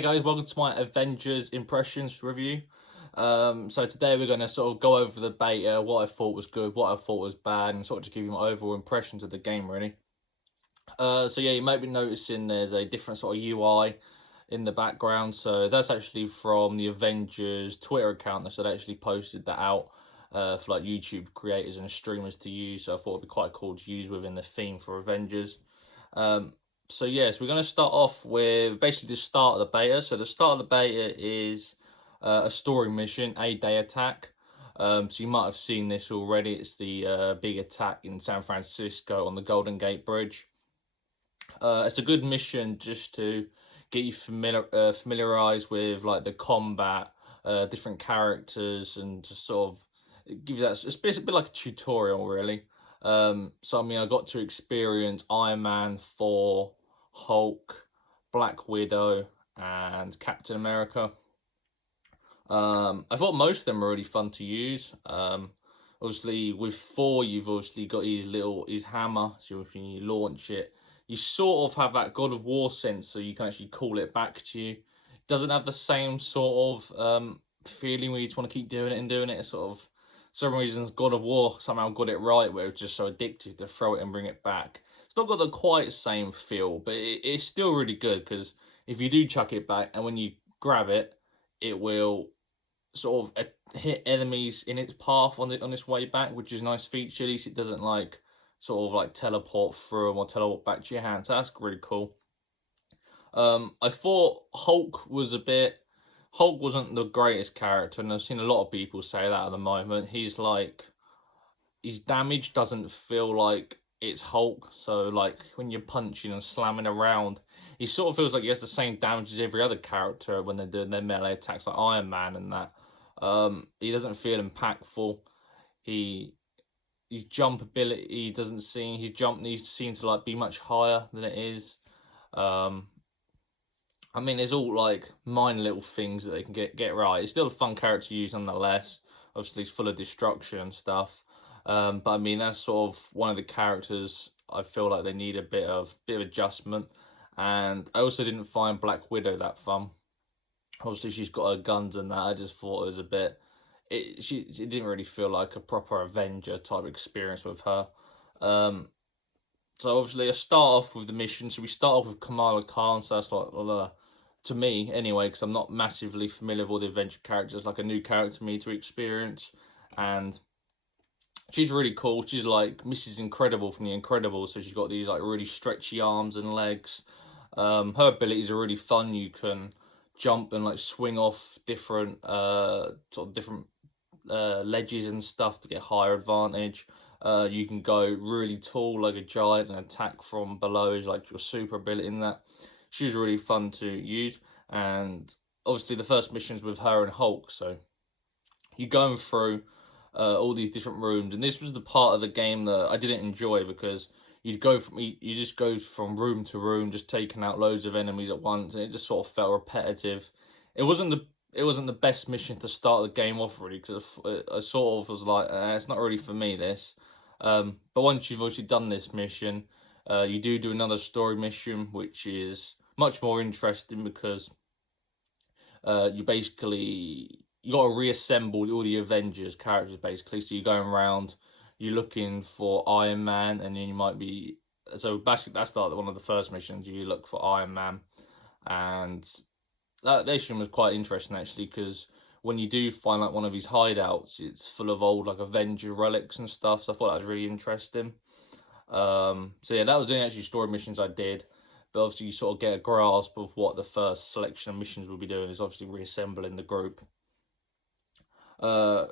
Hey guys, welcome to my Avengers impressions review. So today we're going to sort of go over the beta, what I thought was good, what I thought was bad, and sort of just give you my overall impressions of the game, really. So yeah, you might be noticing there's a different sort of UI in the background. So that's actually from the Avengers Twitter account. So they actually posted that out for like YouTube creators and streamers to use. So I thought it'd be quite cool to use within the theme for Avengers. Um, so yes, we're going to start off with basically the start of the beta. So the start of the beta is a story mission, A Day Attack. So you might have seen this already. It's the big attack in San Francisco on the Golden Gate Bridge. It's a good mission just to get you familiarized with like the combat, different characters, and just sort of give you that. It's a bit like a tutorial, really. So I mean, I got to experience Iron Man, Thor, Hulk, Black Widow, and Captain America. I thought most of them were really fun to use. Obviously, with Thor, you've obviously got his hammer, so when you launch it, you sort of have that God of War sense, so you can actually call it back to you. It doesn't have the same sort of feeling where you just want to keep doing it and doing it. It's sort of some reasons God of War somehow got it right, where it's just so addictive to throw it and bring it back. It's not got the quite same feel, but it's still really good because if you do chuck it back and when you grab it, it will sort of hit enemies in its path on its way back, which is a nice feature. At least it doesn't like sort of like teleport through them or teleport back to your hand. So that's really cool. I thought Hulk wasn't the greatest character, and I've seen a lot of people say that at the moment. He's like his damage doesn't feel like it's Hulk. So like when you're punching and slamming around, he sort of feels like he has the same damage as every other character when they're doing their melee attacks, like Iron Man and that. He doesn't feel impactful. He his jump ability doesn't seem his jump needs to seem to like be much higher than it is. Um, I mean, there's all like minor little things that they can get right. It's still a fun character to use nonetheless. Obviously, it's full of destruction and stuff. But I mean, that's sort of one of the characters I feel like they need a bit of adjustment. And I also didn't find Black Widow that fun. Obviously, she's got her guns and that. I just thought it was a bit. It didn't really feel like a proper Avenger type experience with her. Um, so obviously, I start off with the mission. So we start off with Kamala Khan. So that's like, well, to me anyway, because I'm not massively familiar with all the Avenger characters. Like a new character to me to experience, and she's really cool. She's like Mrs. Incredible from The Incredibles. So she's got these like really stretchy arms and legs. Her abilities are really fun. You can jump and like swing off different ledges and stuff to get higher advantage. You can go really tall like a giant and attack from below is like your super ability in that. She's really fun to use, and obviously the first mission's with her and Hulk, so you're going through all these different rooms, and this was the part of the game that I didn't enjoy because you just go from room to room, just taking out loads of enemies at once, and it just sort of felt repetitive. It wasn't the best mission to start the game off really because I sort of was like, it's not really for me this. But once you've actually done this mission, you do another story mission, which is much more interesting because you basically you got to reassemble all the Avengers characters basically. So you're going around, you're looking for Iron Man, and then you might be so basically that's like one of the first missions. You look for Iron Man, and that mission was quite interesting actually because when you do find like one of his hideouts, it's full of old like Avenger relics and stuff. So I thought that was really interesting. So yeah, that was the only actually story missions I did. But obviously, you sort of get a grasp of what the first selection of missions will be doing is obviously reassembling the group. So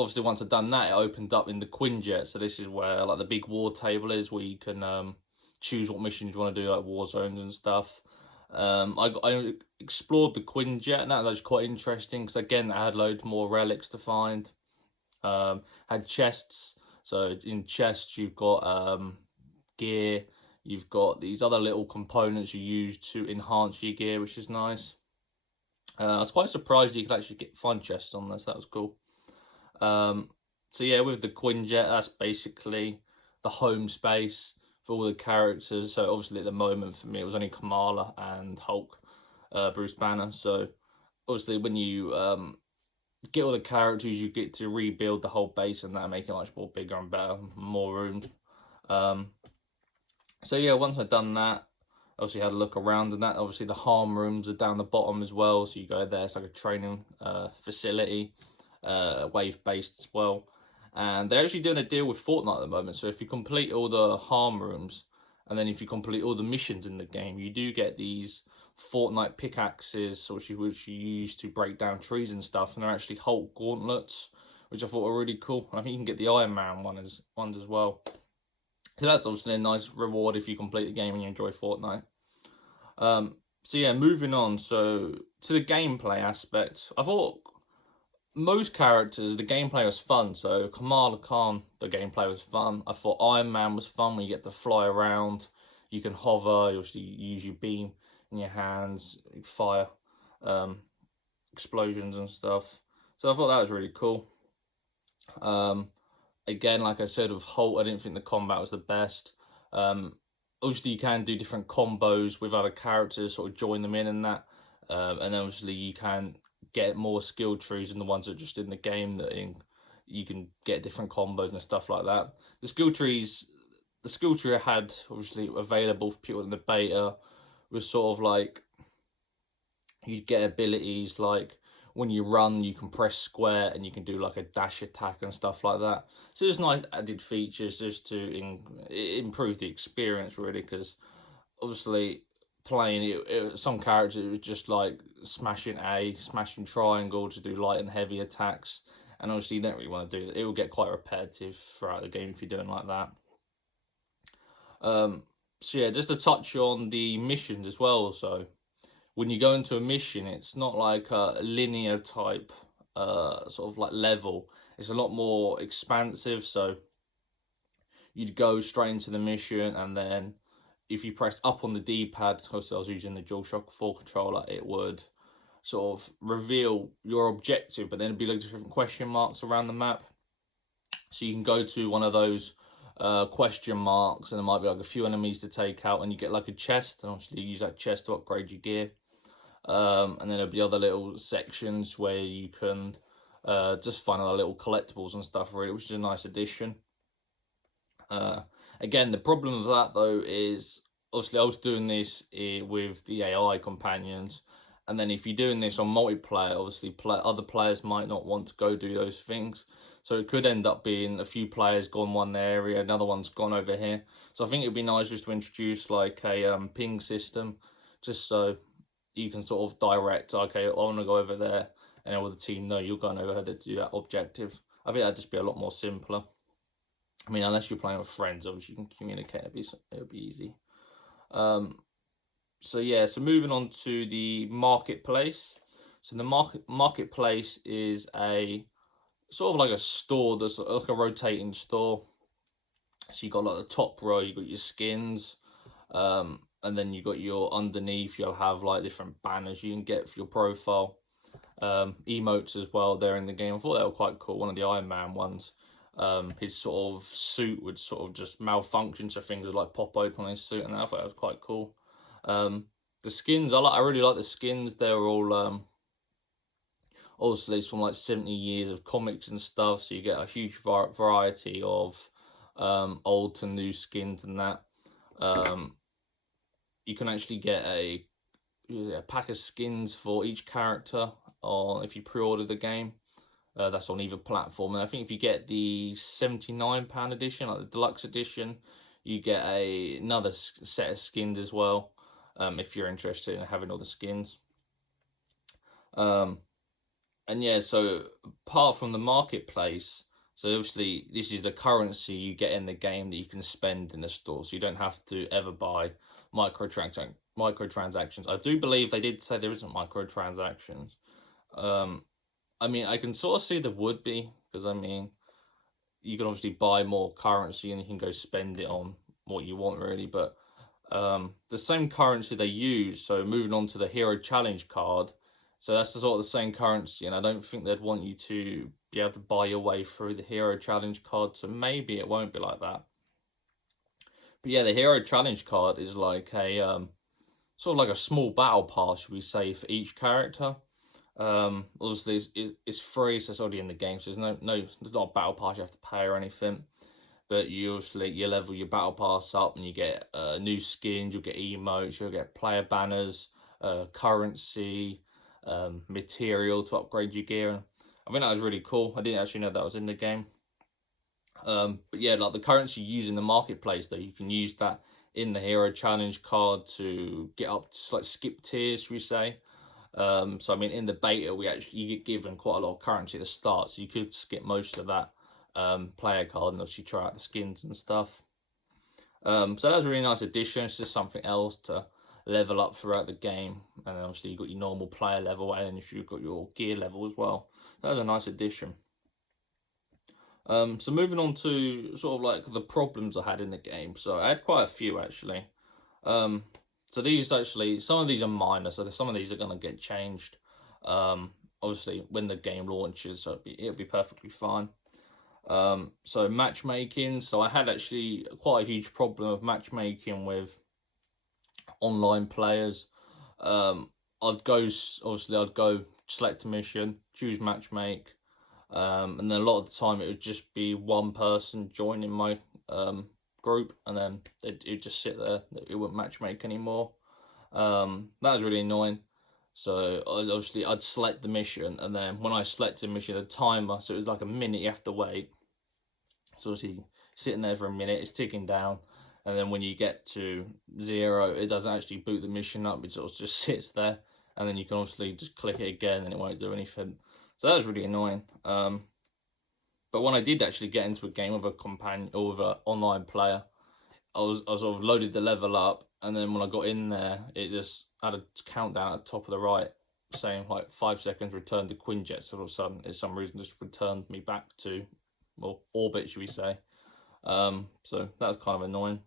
obviously, once I've done that, it opened up in the Quinjet. So this is where like the big war table is, where you can choose what missions you want to do, like war zones and stuff. I explored the Quinjet, and that was actually quite interesting because again, I had loads more relics to find. Had chests. So in chests, you've got gear. You've got these other little components you use to enhance your gear, which is nice. I was quite surprised you could actually find chests on this. That was cool. So yeah, with the Quinjet, that's basically the home space for all the characters. So obviously at the moment for me, it was only Kamala and Hulk. Bruce Banner. So obviously when you get all the characters, you get to rebuild the whole base and that, make it much more bigger and better, more rooms. So yeah, once I'd done that, obviously had a look around, and that obviously the harm rooms are down the bottom as well. So you go there, it's like a training facility, wave based as well. And they're actually doing a deal with Fortnite at the moment. So if you complete all the harm rooms, and then if you complete all the missions in the game, you do get these Fortnite pickaxes, which you use to break down trees and stuff. And they're actually Hulk gauntlets, which I thought were really cool. And I think you can get the Iron Man ones as well. So that's obviously a nice reward if you complete the game and you enjoy Fortnite. So yeah, moving on. So to the gameplay aspect, I thought most characters, the gameplay was fun. So Kamala Khan, the gameplay was fun. I thought Iron Man was fun when you get to fly around. You can hover, you obviously use your beam in your hands, fire explosions and stuff. So I thought that was really cool. Again, like I said, with Holt, I didn't think the combat was the best. Obviously, you can do different combos with other characters, sort of join them in and that. And obviously, you can get more skill trees than the ones that are just in the game you can get different combos and stuff like that. The skill tree I had obviously available for people in the beta was sort of like you'd get abilities like when you run, you can press square and you can do like a dash attack and stuff like that. So there's nice added features just to improve the experience, really, because obviously playing some characters, it was just like smashing A, smashing triangle to do light and heavy attacks. And obviously you don't really want to do that. It will get quite repetitive throughout the game if you're doing like that. So yeah, just to touch on the missions as well. So when you go into a mission, it's not like a linear type sort of like level. It's a lot more expansive. So you'd go straight into the mission, and then if you press up on the D-pad, because I was using the DualShock 4 controller, it would sort of reveal your objective, but then it'd be like different question marks around the map. So you can go to one of those question marks, and there might be like a few enemies to take out, and you get like a chest, and obviously you use that chest to upgrade your gear. And then there'll be other little sections where you can just find other little collectibles and stuff, really, which is a nice addition. Again, the problem with that though is obviously I was doing this with the AI companions, and then if you're doing this on multiplayer, obviously other players might not want to go do those things. So it could end up being a few players gone one area, another one's gone over here. So I think it'd be nice just to introduce like a ping system, just so you can sort of direct, okay, I want to go over there, and all the team know you're going over there to do that objective. I think that'd just be a lot more simpler. I mean, unless you're playing with friends, obviously you can communicate, it'll be easy. So yeah, so moving on to the marketplace. So the marketplace is a sort of like a store, that's like a rotating store. So you got like the top row, you got your skins, and then you got your underneath, you'll have like different banners you can get for your profile. Emotes as well, they're in the game. I thought they were quite cool. One of the Iron Man ones, his sort of suit would sort of just malfunction, so things would like pop open on his suit, and I thought that was quite cool. The skins, I really like the skins. They're all obviously it's from like 70 years of comics and stuff, so you get a huge variety of old to new skins and that. You can actually get a pack of skins for each character if you pre-order the game. That's on either platform. And I think if you get the £79 edition, like the deluxe edition, you get another set of skins as well, if you're interested in having all the skins. And yeah, so apart from the marketplace, so obviously this is the currency you get in the game that you can spend in the store, so you don't have to ever buy microtransactions. I do believe they did say there isn't microtransactions. I mean, I can sort of see there would be, because I mean, you can obviously buy more currency and you can go spend it on what you want, really. But the same currency they use, so moving on to the Hero Challenge card, so that's the sort of the same currency, and I don't think they'd want you to be able to buy your way through the Hero Challenge card, so maybe it won't be like that. But yeah, the Hero Challenge card is like a sort of like a small battle pass, should we say, for each character. Obviously it's free, so it's already in the game. So there's not a battle pass you have to pay or anything. But you obviously you level your battle pass up, and you get new skins. You'll get emotes. You'll get player banners, currency, material to upgrade your gear. And I think that was really cool. I didn't actually know that was in the game. But yeah, like the currency you use in the marketplace, though, you can use that in the hero challenge card to get up to like skip tiers, should we say. So I mean, in the beta, you get given quite a lot of currency at the start, so you could skip most of that player card and obviously try out the skins and stuff. So that was a really nice addition. It's just something else to level up throughout the game, and then obviously you've got your normal player level, and then you've got your gear level as well. That was a nice addition. So moving on to sort of like the problems I had in the game. So I had quite a few actually. So these actually, some of these are minor, so some of these are going to get changed. Obviously when the game launches, so it'll be perfectly fine. So matchmaking. So I had actually quite a huge problem of matchmaking with online players. I'd go select a mission, choose matchmake. And then a lot of the time it would just be one person joining my group, and then it'd just sit there. It wouldn't matchmake anymore. That was really annoying. So obviously I'd select the mission, and then when I selected the mission, the timer, so it was like a minute you have to wait. So obviously sitting there for a minute, it's ticking down, and then when you get to 0, it doesn't actually boot the mission up. It sort of just sits there, and then you can obviously just click it again, and it won't do anything. So that was really annoying. But when I did actually get into a game with a companion or with an online player, I sort of loaded the level up, and then when I got in there, it just had a countdown at the top of the right saying like 5 seconds return to Quinjet. So all of a sudden, for some reason, just returned me back to, well, orbit, should we say. So that was kind of annoying.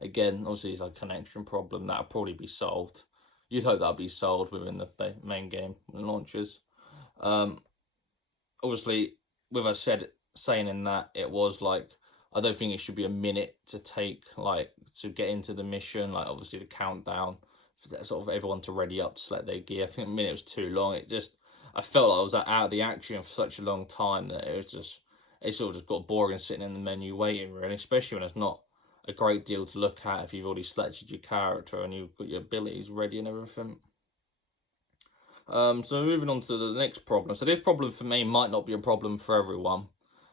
Again, obviously it's a connection problem that'll probably be solved. You'd hope that'll be solved within the main game when it launches. Obviously, with us saying in that, it was like, I don't think it should be a minute to take, like, to get into the mission, like obviously the countdown, sort of everyone to ready up to select their gear. I think a minute was too long. I felt like I was out of the action for such a long time that it sort of just got boring sitting in the menu waiting, really, especially when it's not a great deal to look at if you've already selected your character and you've got your abilities ready and everything. So moving on to the next problem. So this problem for me might not be a problem for everyone,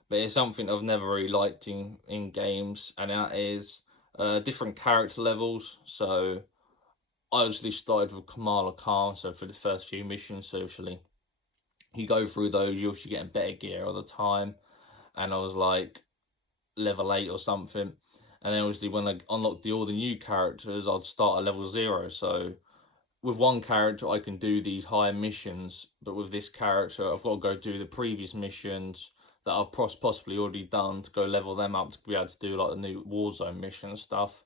but it's something I've never really liked in games, and that is different character levels. So I obviously started with Kamala Khan, so for the first few missions socially. You go through those, you're obviously getting better gear all the time, and I was like level 8 or something. And then obviously when I unlocked all the new characters, I'd start at level 0, so with one character I can do these higher missions, but with this character I've got to go do the previous missions that I've possibly already done to go level them up to be able to do like the new Warzone mission and stuff.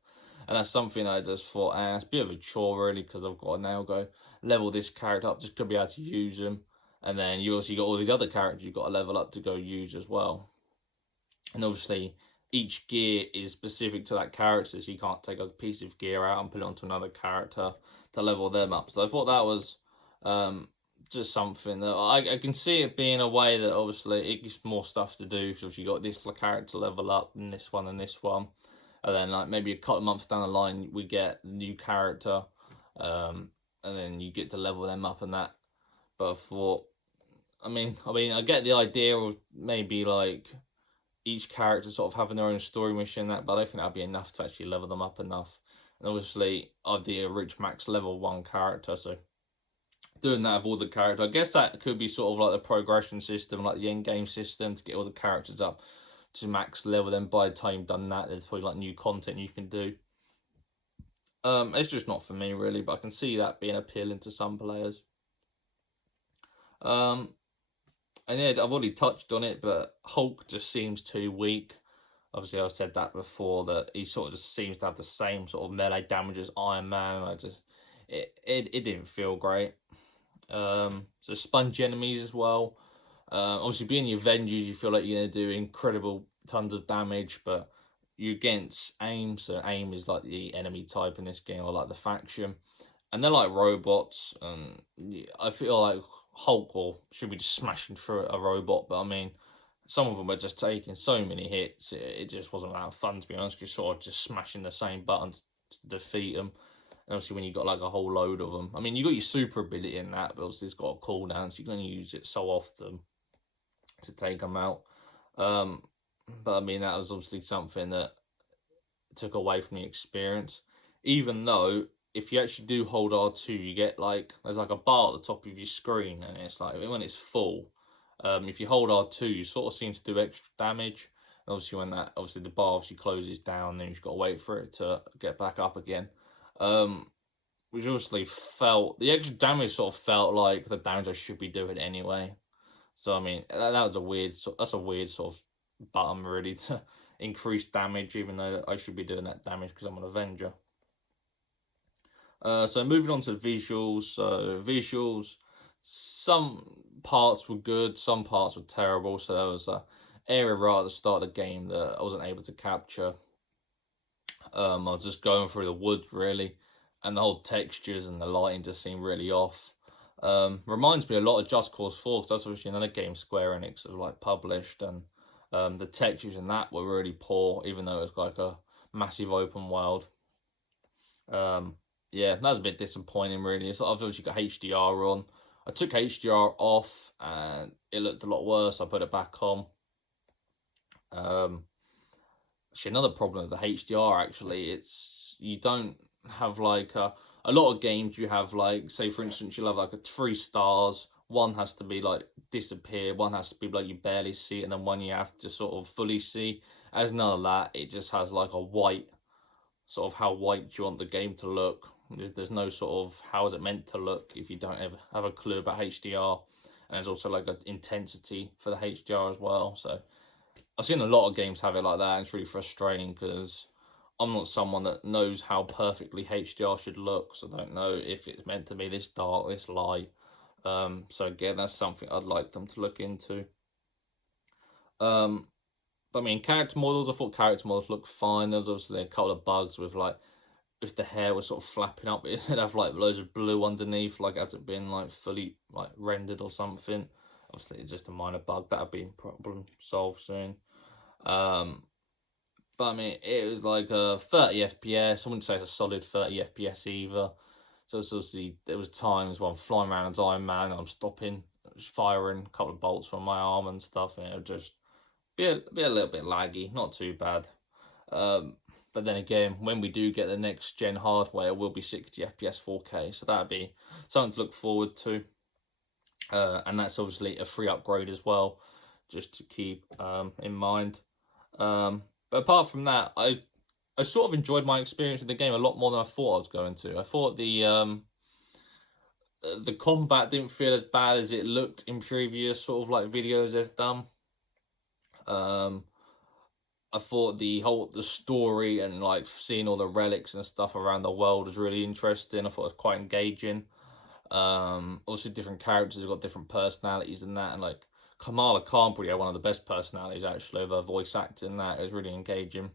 And that's something I just thought, it's a bit of a chore really, because I've got to now go level this character up just to be able to use them. And then you also got all these other characters you've got to level up to go use as well. And obviously each gear is specific to that character, so you can't take a piece of gear out and put it onto another character to level them up. So I thought that was just something that I can see it being a way that obviously it gives more stuff to do, because you got this character level up and this one, and then like maybe a couple of months down the line we get a new character, and then you get to level them up and that. But I thought, I mean I get the idea of maybe like each character sort of having their own story mission, but I don't think that'd be enough to actually level them up enough. And obviously I've the rich max level 1 character, so doing that with all the characters, I guess that could be sort of like the progression system, like the end game system, to get all the characters up to max level. Then by the time you've done that, there's probably like new content you can do. It's just not for me really, but I can see that being appealing to some players. And yeah, I've already touched on it, but Hulk just seems too weak. Obviously, I've said that before, that he sort of just seems to have the same sort of melee damage as Iron Man. It didn't feel great. So sponge enemies as well. Obviously, being the Avengers, you feel like you're going to do incredible tons of damage, but you're against AIM, so AIM is like the enemy type in this game, or like the faction, and they're like robots. And I feel like Hulk or should be just smashing through a robot, but I mean, some of them were just taking so many hits, it just wasn't that fun, to be honest. You're sort of just smashing the same buttons to defeat them. And obviously, when you got like a whole load of them, I mean, you got your super ability in that, but obviously it's got a cooldown, so you're going to use it so often to take them out. Um, but I mean, that was obviously something that took away from the experience. Even though if you actually do hold R2, you get like there's like a bar at the top of your screen, and it's like when it's full. If you hold R2, you sort of seem to do extra damage. And obviously, when that the bar obviously closes down, then you've got to wait for it to get back up again. Which obviously felt the extra damage sort of felt like the damage I should be doing anyway. So I mean that was a weird that's a weird sort of button really to increase damage, even though I should be doing that damage because I'm an Avenger. So moving on to visuals. So visuals, some parts were good, some parts were terrible. So there was a area right at the start of the game that I wasn't able to capture. I was just going through the woods really, and the whole textures and the lighting just seemed really off. Reminds me a lot of Just Cause 4, because that's obviously another game Square Enix have like published, and the textures in that were really poor, even though it was like a massive open world. Yeah, that was a bit disappointing, really. I've obviously got HDR on. I took HDR off, and it looked a lot worse. I put it back on. Actually, another problem with the HDR, actually, it's you don't have like a lot of games. You have like, say for instance, you'll have like a 3 stars. One has to be like disappear. One has to be like you barely see, and then one you have to sort of fully see. As none of that, it just has like a white, sort of how white you want the game to look. There's no sort of how is it meant to look if you don't ever have a clue about HDR. And there's also like an intensity for the HDR as well. So I've seen a lot of games have it like that, and it's really frustrating because I'm not someone that knows how perfectly HDR should look, so I don't know if it's meant to be this dark, this light. So again, that's something I'd like them to look into. But I mean, character models, I thought character models looked fine. There's obviously a couple of bugs with like, if the hair was sort of flapping up, it'd have like loads of blue underneath, like has it been like fully like rendered or something. Obviously, it's just a minor bug that'll be problem solved soon. But I mean, it was like a 30 FPS. I wouldn't say it's a solid 30 FPS either. So it's obviously there was times when I'm flying around as Iron Man and I'm stopping, just firing a couple of bolts from my arm and stuff, and it would just be a little bit laggy, not too bad. But then again, when we do get the next gen hardware, it will be 60 FPS 4K, so that'd be something to look forward to. And that's obviously a free upgrade as well, just to keep in mind. But apart from that, I sort of enjoyed my experience with the game a lot more than I thought I was going to. I thought the combat didn't feel as bad as it looked in previous sort of like videos they've done. I thought the story and like seeing all the relics and stuff around the world was really interesting. I thought it was quite engaging. Also different characters have got different personalities and that, and like Kamala Khan probably had one of the best personalities actually of her voice acting. That it was really engaging.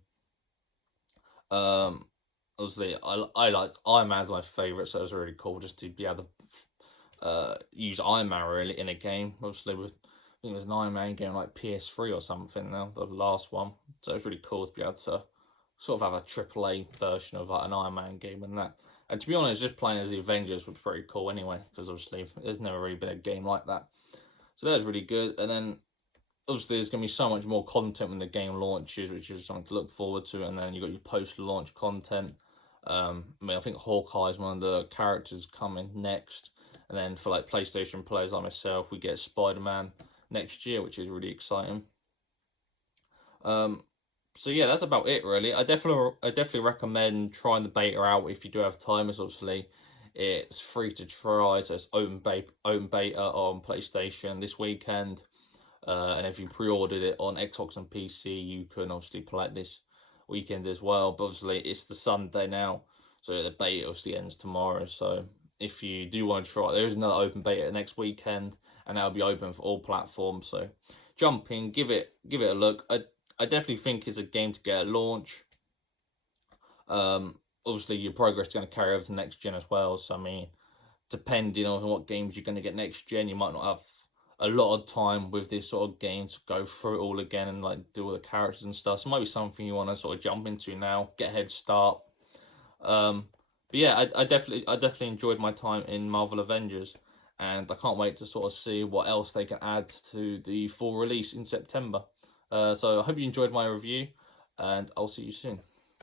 Obviously I like Iron Man's my favourite, so it was really cool just to be able to use Iron Man really in a game. Obviously with I think it was an Iron Man game like PS3 or something now, the last one. So it was really cool to be able to sort of have a AAA version of like an Iron Man game and that. And to be honest, just playing as the Avengers was pretty cool anyway, because obviously there's never really been a game like that. So that was really good. And then obviously there's going to be so much more content when the game launches, which is something to look forward to. And then you've got your post-launch content. I mean, I think Hawkeye is one of the characters coming next. And then for like PlayStation players like myself, we get Spider-Man next year, which is really exciting. So yeah, that's about it really. I definitely recommend trying the beta out if you do have time. It's obviously it's free to try, so it's open beta on PlayStation this weekend. And if you pre-ordered it on Xbox and PC, you can obviously play it this weekend as well. But obviously it's the Sunday now, so the beta obviously ends tomorrow. So if you do want to try, there is another open beta next weekend, and that'll be open for all platforms. So jump in, give it a look. I definitely think it's a game to get at launch. Obviously, your progress is going to carry over to next gen as well. So I mean, depending on what games you're going to get next gen, you might not have a lot of time with this sort of game to go through it all again and like do all the characters and stuff. So it might be something you want to sort of jump into now, get a head start. But yeah, I definitely enjoyed my time in Marvel Avengers, and I can't wait to sort of see what else they can add to the full release in September. So I hope you enjoyed my review, and I'll see you soon.